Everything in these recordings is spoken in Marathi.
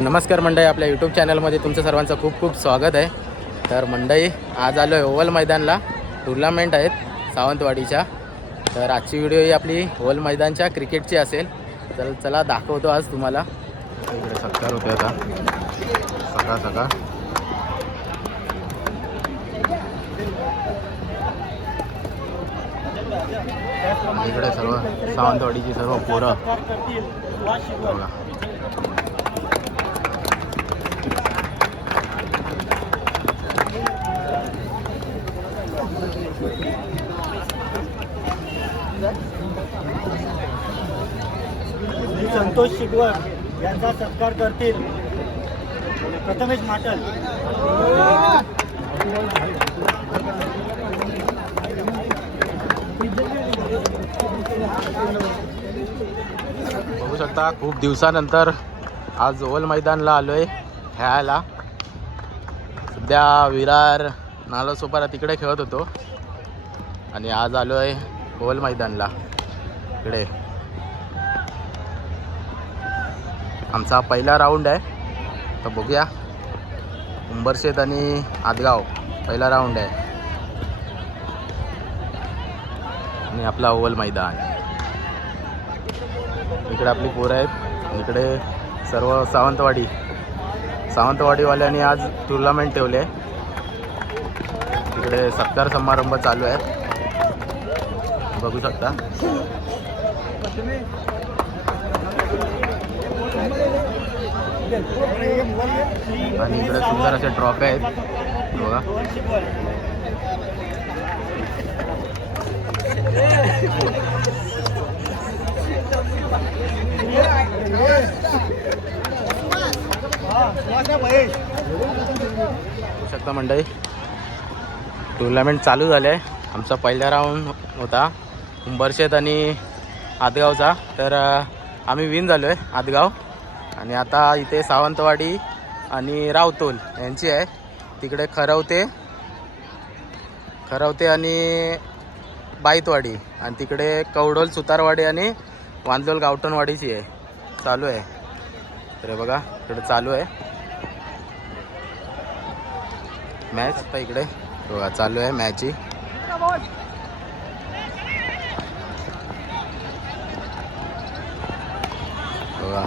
नमस्कार मंडळी आपल्या यूट्यूब चॅनलमध्ये तुमचं सर्वांचं खूप खूप स्वागत आहे. तर मंडळी आज आलो आहे ओवल मैदानला. टुर्नामेंट आहेत सावंतवाडीच्या. तर आजची व्हिडिओ ही आपली ओवल मैदानच्या क्रिकेटची असेल. तर चला दाखवतो आज तुम्हाला. इकडे सत्कार होते आता. सकाळ सकाळ. इकडे सर्व सावंतवाडीची सर्व पोरं. बघा संतोष शिगवर यांचा सत्कार करतील. प्रथमेश माटल. बघू शकता खूप दिवसानंतर आज ओवल मैदानला आलो आहे खेळायला. सध्या विरार नालासोपारा तिकडे खेळत होतो. आणि आज आलो आहे ओवल मैदानला. इकडे. आमचा पहिला राऊंड आहे. तर बघूया. उंबरशेत आणि आदगाव पहिला राऊंड आहे. आणि आपला ओवल मैदान. इकडे आपली पोरं आहेत. इकडे सर्व सावंतवाडी. सावंतवाडीवाल्यांनी आज टुर्नामेंट ठेवले. तिकडे सत्कार समारंभ चालू आहे बघू शकता. आणि इकडे सुंदर असे ट्रॉफी आहेत. बघा. शकता मंडळी. टुर्नामेंट चालू झाले आहे आमचा पहिला राऊंड होता. उंबरशेत आणि आदगावचा. तर आम्ही विन झालो आहे आदगाव. आणि आता इथे सावंतवाडी आणि रावतोल यांची आहे. तिकडे खरवते खरवते आणि बाईतवाडी आणि तिकडे कवडोल सुतारवाडी आणि वांदोल गावठणवाडीची आहे. चालू आहे. तर बघा इकडे चालू आहे. मॅच आता इकडे. बघा चालू आहे मॅच ही बघा.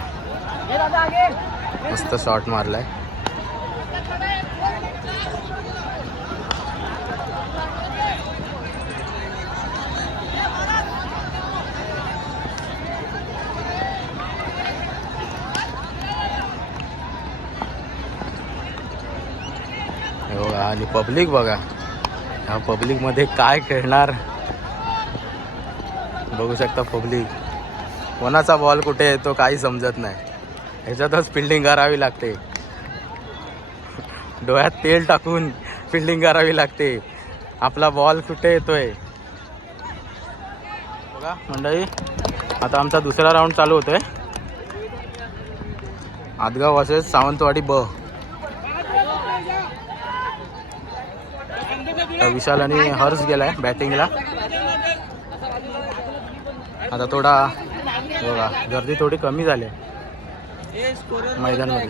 मस्त शॉट मारलाय. हो, आणि पब्लिक बघा. ह्या पब्लिकमध्ये काय खेळणार? बघू शकता पब्लिक कोणाचा बॉल कुठे येतो काही समजत नाही. ह्याच्यातच फिल्डिंग करावी लागते. डोळ्यात तेल टाकून फिल्डिंग करावी लागते. आपला बॉल कुठे येतोय? बघा मंडळी आता आमचा दुसरा राऊंड चालू होतोय. आदगाव वर्सेस सावंतवाडी ब. विशाल आणि हर्ष गेलाय बॅटिंगला आता थोडा बघा गर्दी थोडी कमी झाली मैदानमध्ये.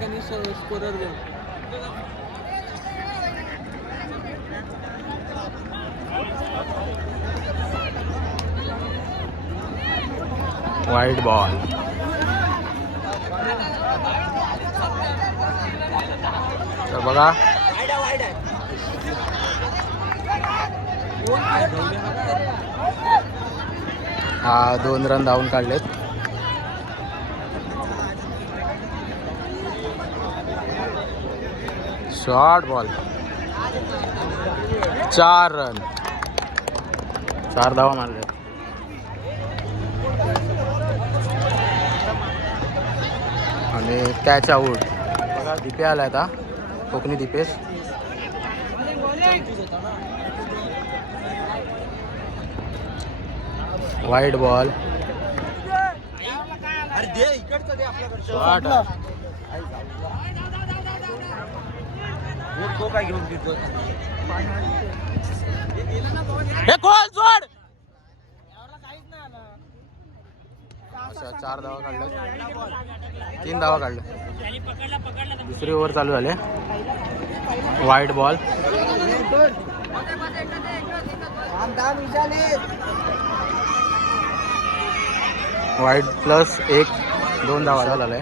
वाईट बॉल तर बघा. हा दोन रन धावून काढलेत. Short ball. चार रन. चार धावा मारले. आणि कॅच आऊट बघा दिपे आला आता. कोकणी दिपेश. वाईट बॉल शॉर्ट हे गोल जोड! अच्छा चार धावा काढल्या. तीन धावा काढल्या. दुसरी ओव्हर चालू झाले. वाईट बॉल. वाईट प्लस एक दोन धावा झाला आहे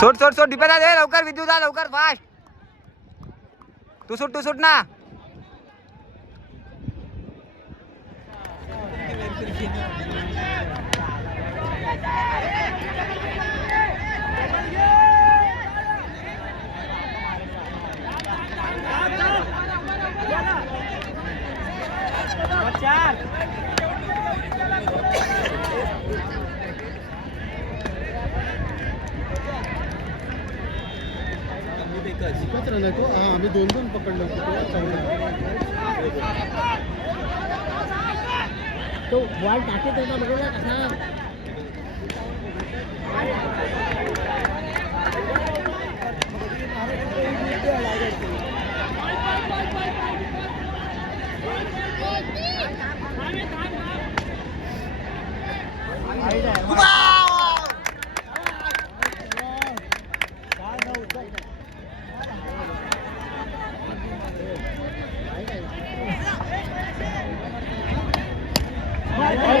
सोड सोड सोड डिपेंड दे लवकर विद्युत लवकर फास्ट तू सुट तू सुट ना. आम्ही दोन दोन पकडलो तो बॉल टाकत होता बघा कसा.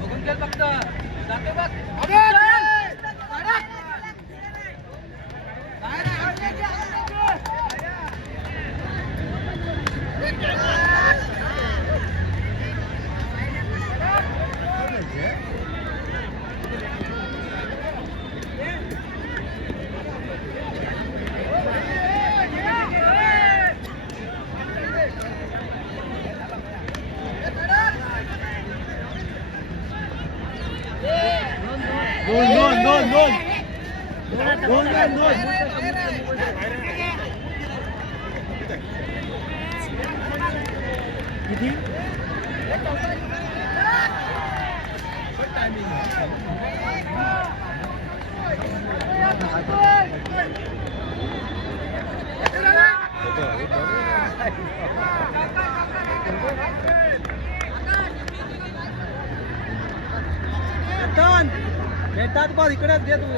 बघून गेल फक्त. जाते बघ. देतो दोन दोन दोन दोन दोन दोन दोन किती भेटतात बघ इकडेच दे तू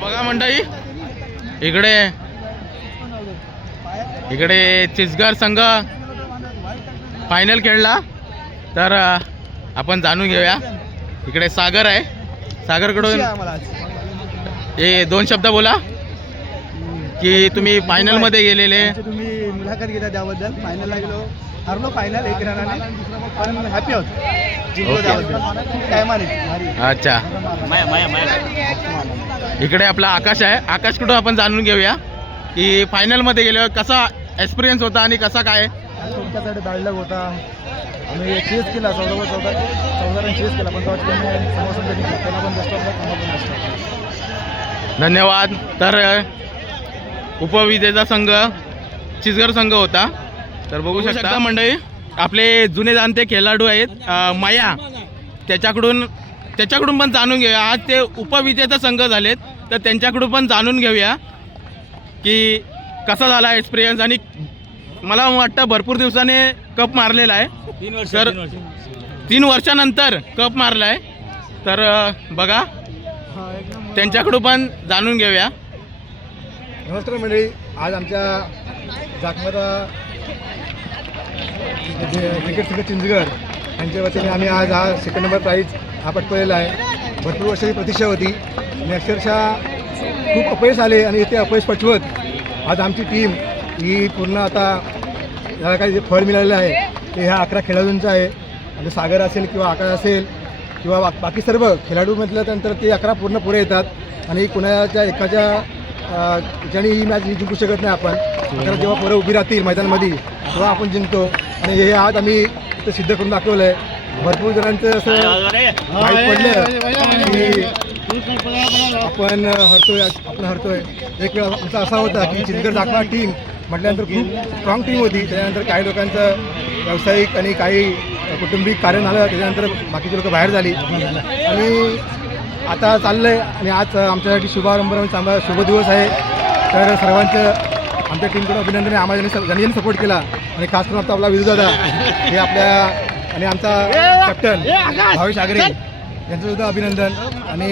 बघा म्हणताई इकडे इकडे चिसगर संघ फायनल खेळला. तर आपण जाणून घेऊया. इकडे सागर आहे. सागरकडून हे दोन शब्द बोला. की तुम्ही फायनलमध्ये गेलेले. तुम्ही मुलाखत घेता त्याबद्दल. फायनलला गेलो. हरलो फायनल एक रनाने. पण हॅपी आहोत. जिंकलो Okay. त्याबद्दल. टायमाने भारी अच्छा. इकडे आपला आकाश आहे. आकाशकडून आपण जाणून घेऊया. की फायनलमध्ये गेल्यावर कसा एक्सपिरियन्स होता आणि कसा काय? तुमच्यासाठी लक होता. आम्ही चेस केला चौदा चौदा चौदा चेस केला पण तो समोर त्यांना पण बेस्ट धन्यवाद. तर अ, उपविजेता संघ चिसगर संघ होता. तर बघू शकता. मंडळी. आपले जुने जाणते खेळाडू आहेत माया. त्याच्याकडून त्याच्याकडून पण जाणून घेऊया. आज ते उपविजेता संघ झालेत तर त्यांच्याकडून पण जाणून घेऊया की कसा झाला एक्सपिरियन्स आणि मला वाटतं भरपूर दिवसाने कप मारलेला आहे. तर तीन वर्षानंतर कप मारला आहे तर अ, बघा. त्यांच्याकडून पण जाणून घेऊया. नमस्कार मंडळी. आज आमच्या जागमाता क्रिकेट संघ चिंचगड यांच्या वतीने आम्ही आज हा सेकंड नंबर प्राईज हा पटकवलेला आहे. भरपूर वर्षाची प्रतीक्षा होती. आणि अक्षरशः खूप अपयश आले आणि ते अपयश पचवत आज आमची टीम ही पूर्ण आता याला काही जे फळ मिळालेलं आहे ते ह्या अकरा खेळाडूंचं आहे. म्हणजे सागर असेल किंवा आकाश असेल किंवा बा- बाकी सर्व खेळाडू म्हटल्यानंतर ते अकरा पूर्ण पुरे येतात. आणि कुणाच्या एकाच्या ज्याने ही मॅच जिंकू शकत नाही आपण अकरा जेव्हा पोरं उभी राहतील मैदानामध्ये तेव्हा आपण जिंकतो. आणि हे आज आम्ही ते सिद्ध करून दाखवलं आहे भरपूर जणांचं असं माहीत पडलं की आपण हरतोय आपण हरतोय. एक वेळ आमचा असा होता की चिंचगड दाखवा टीम म्हटल्यानंतर खूप स्ट्रॉंग टीम होती. त्याच्यानंतर काही लोकांचं व्यावसायिक आणि काही कुटुंबिक कारण आलं त्याच्यानंतर बाकीची लोकं बाहेर झाली. आणि आता चाललं आहे आणि आज आमच्यासाठी शुभारंभ आणि चांगला शुभ दिवस आहे. तर सर्वांचं आमच्या टीमकडून अभिनंदन आहे आम्हाला ज्यांनी ज्यांनी सपोर्ट केला आणि खास करून आता आपला विजू हे आपल्या आणि आमचा कॅप्टन भावेश आगरे यांचं सुद्धा अभिनंदन आणि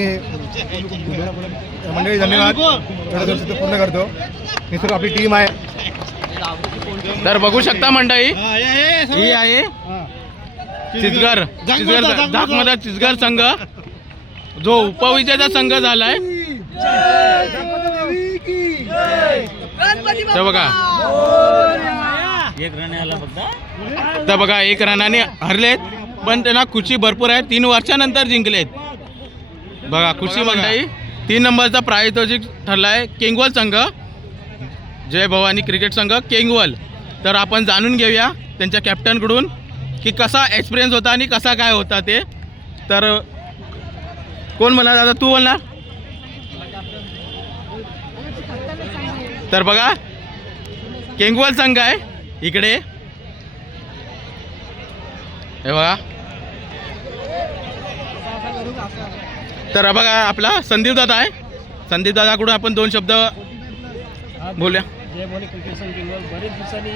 मंडळी धन्यवाद. पूर्ण करतो. ही सर्व आपली टीम आहे. तर बघू शकता मंडळी ही आहे चिसगर चिसगर दाखमदा चिसगर संघ. जो उपविजेता संघ झालाय. तर बघा. तर बघा एक रनाने हरलेत पण त्यांना खुशी भरपूर आहे. तीन वर्षानंतर जिंकलेत. बघा खुशी मंडळी तीन नंबरचा पारितोषिक ठरलाय केंगवल संघ. जय भवानी क्रिकेट संघ केंगवल. तर आपण जाणून घेऊया त्यांच्या कॅप्टनकडून की कसा एक्सपिरियन्स होता आणि कसा काय होता ते. तर कोण म्हणणार दादा? तू बोलणार? तर बघा केंगवल संघ आहे इकडे. हे बघा. तर बघा आपला संदीप दादा आहे. संदीप दादाकडून आपण दोन शब्द बोलूया. जय बोले क्रिकेट संघ केंद्र बरेच दिवसांनी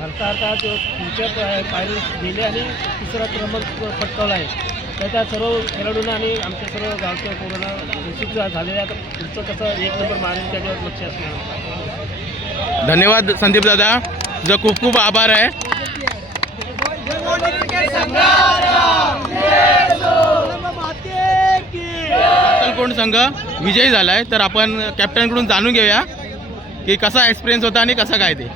हरता हरता तो पुढच्या फायनल गेले आणि तिसरा क्रमांक पटकावला आहे. तर त्या सर्व खेळाडूंना आणि आमच्या सर्व गावच्या पोरांना निश्चित झालेल्या आता पुढचं कसं एक नंबर मारेल त्याच्यावर लक्ष असणार. धन्यवाद संदीप दादा. तुझं खूप खूप आभार आहे. कोण संघ विजयी झालाय तर आपण कॅप्टनकडून जाणून घेऊया की कसा एक्सपिरियन्स होता आणि कसा काय ते.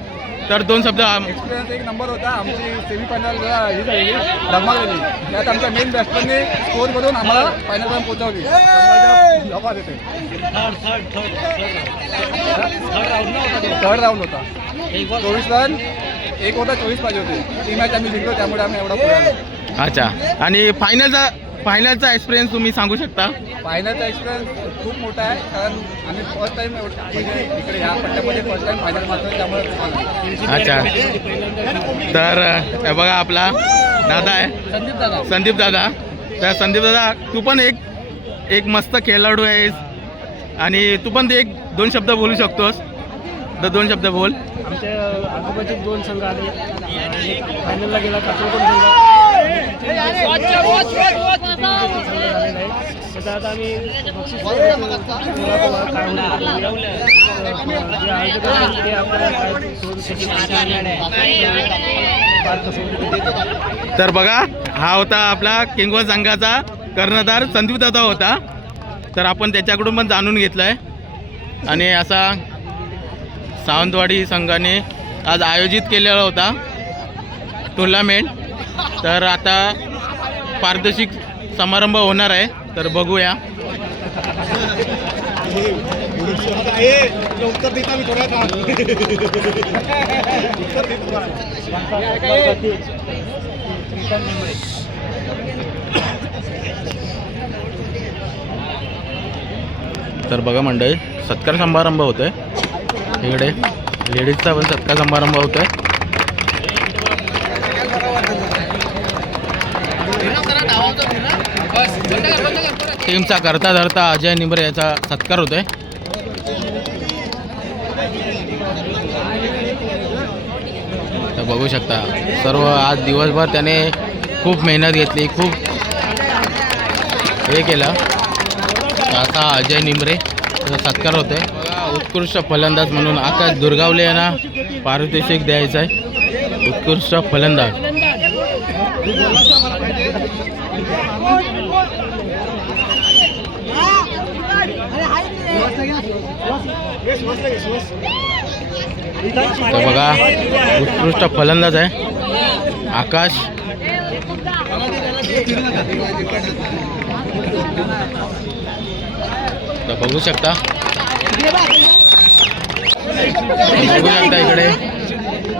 तर दोन शब्द एक्सपिरियन्स एक नंबर होता. आमची सेमीफायनल ही झालेली धमाल झाली त्यात आमच्या मेन बॅट्समॅनने स्कोर बनवून आम्हाला फायनलपर्यंत पोहोचवली. येते. थर्ड राऊंड होता. चोवीस रन एक होता चोवीस पाहिजे होते. ती मॅच आम्ही जिंकलो त्यामुळे आम्ही एवढा अच्छा. आणि फायनलचा फायनलचा एक्सपिरियन्स तुम्ही सांगू शकता? फायनलचा एक्सपिरियन्स खूप मोठा आहे कारण आम्ही फर्स्ट टाइम म्हणजे इकडे या पट्ट्यामध्ये फर्स्ट टाइम फायनल मारतो त्यामुळे. अच्छा. तर हे बघा आपला दादा आहे. संदीप दादा. संदीप दादा. तर संदीप दादा तू पण एक एक मस्त खेळाडू आहेस. आणि तू पण ते एक दोन शब्द बोलू शकतोस. तर दोन शब्द बोल. आमच्या आजूबाजूचे दोन संघ आले फायनलला गेला संघ. आता आम्ही तर बघा हा होता आपला किंगवा संघाचा कर्णधार संदीप दादा होता. तर आपण त्याच्याकडून पण जाणून घेतलं आहे आणि असा सावंतवाडी संघाने आज आयोजित केलेला होता टुर्नामेंट तर आता पारदर्शिक समारंभ होणार आहे तर बघूया. तर बघा मंडळी सत्कार समारंभ होतोय. इकडे लेडीजचा पण सत्कार समारंभ होतोय. टीमचा करता धरता अजय निंबरे याचा सत्कार होतोय. तर बघू शकता सर्व आज दिवसभर त्याने खूप मेहनत घेतली खूप हे केलं. आता अजय निमरे त्याचा सत्कार होतोय. उत्कृष्ट फलंदाज म्हणून आकाश दुर्गावले यांना पारितोषिक द्यायचं आहे उत्कृष्ट फलंदाज. तर बघा उत्कृष्ट फलंदाज आहे. आकाश. तर बघू शकता. बघू शकता इकडे.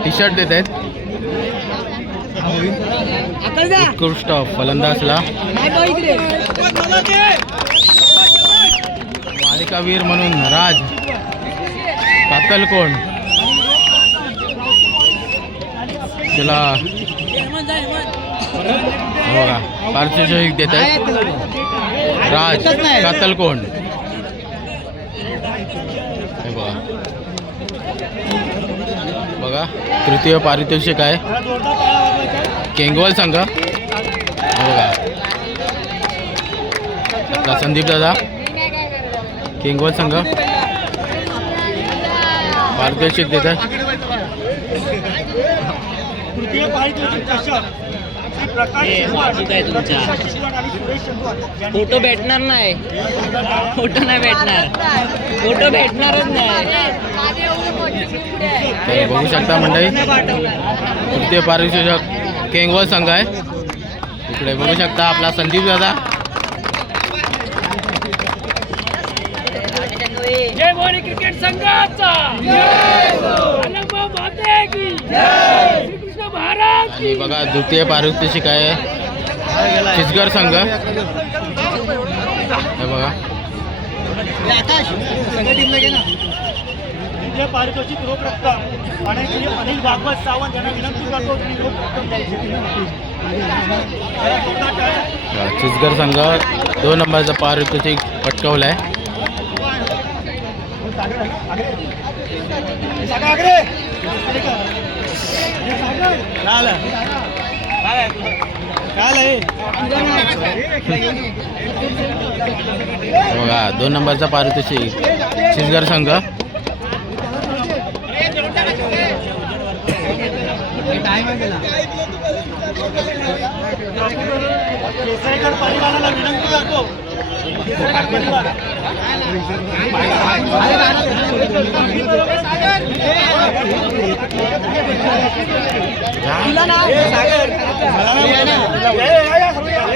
टी शर्ट देत आहेत. उत्कृष्ट फलंदाजला. मालिकावीर म्हणून राज कातलकोण त्याला हे हो बघा पारितोषिक देत आहेत. राज कातलकोण हे बघा. बघा तृतीय पारितोषिक आहे. केंगवल संघ बघा. संदीप दादा. केंगवल संघ पारितोषिक देत आहे फोटो भेटणार नाही. फोटो नाही भेटणार. फोटो भेटणारच नाही. बघू शकता मंडळी तृतीय पारितोषिक केंगवल संघ आहे. इकडे बघू शकता आपला संदीप दादा. जय भवानी क्रिकेट संघाचा. श्रीकृष्ण महाराज आणि बघा द्वितीय पारितोषिक आहे. चिचगर संघ. हे बघा. जे पारितोषिक रोख रक्कम आणि श्री अनिल भागवत सावंत यांना विनंती करतो की रोख रक्कम द्यायची चिचगर संघ दोन नंबरचा पारितोषिक पटकावलं आहे हे बघा दोन नंबरचा पारितोषिक चिचगर संघ. केसरेकर परिवाराला विनंती करतो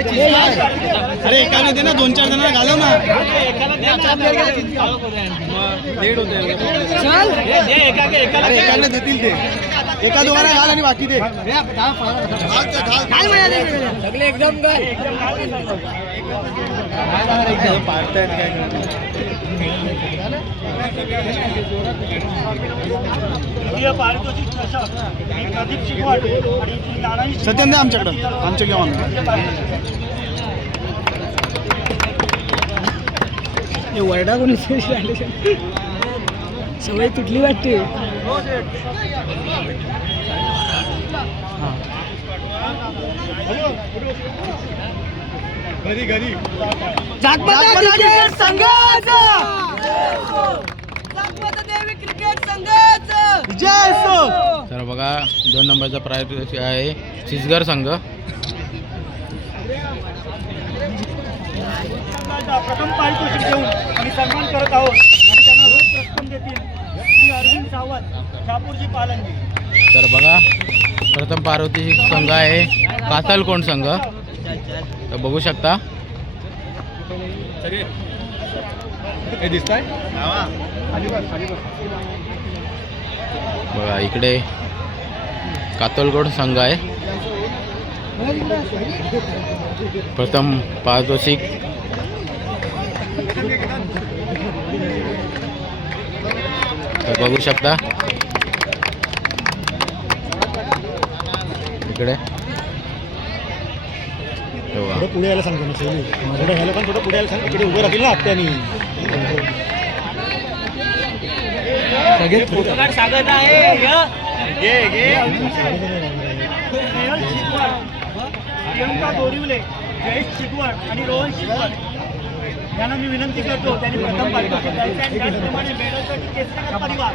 अरे एकाने दे ना दोन चार जणांना घालव ना. अरे एकाने देतील ते. एका दोघांना घाल आणि बाकी दे. सगळे एकदम ही सत्यम द्या आमच्याकडं आमच्या घेऊ आम्ही वरडा कोणी सवय तुटली वाटते. घरी घरी. तर बघा दोन नंबरचा प्राइज आहे चिसगर संघ. प्रथम पारितोषिक देऊन आणि सन्मान करत आहोत. आणि त्यांना रोज देतील. श्री अरविंद सावंत ठाकूरजी पालनजी तर बघा प्रथम पार्वती संघ आहे कातलकोंड संघ. तर बघू शकता. बघा इकडे कातलकोंड संघ आहे. प्रथम पारितोषिक. बघू शकता. इकडे. थोडं पुढे यायला सांगतो ना शैली थोडं ह्याला पण थोडं पुढे यायला सांग इकडे उभं राहतील ना आत्यानी. सांगत आहे शिकवण जयेश आणि रोहन शिकवण यांना मी विनंती करतो त्यांनी प्रथम पारितोषिक द्यायचे आणि त्याचप्रमाणे मेडलसाठी केसरीकर परिवार.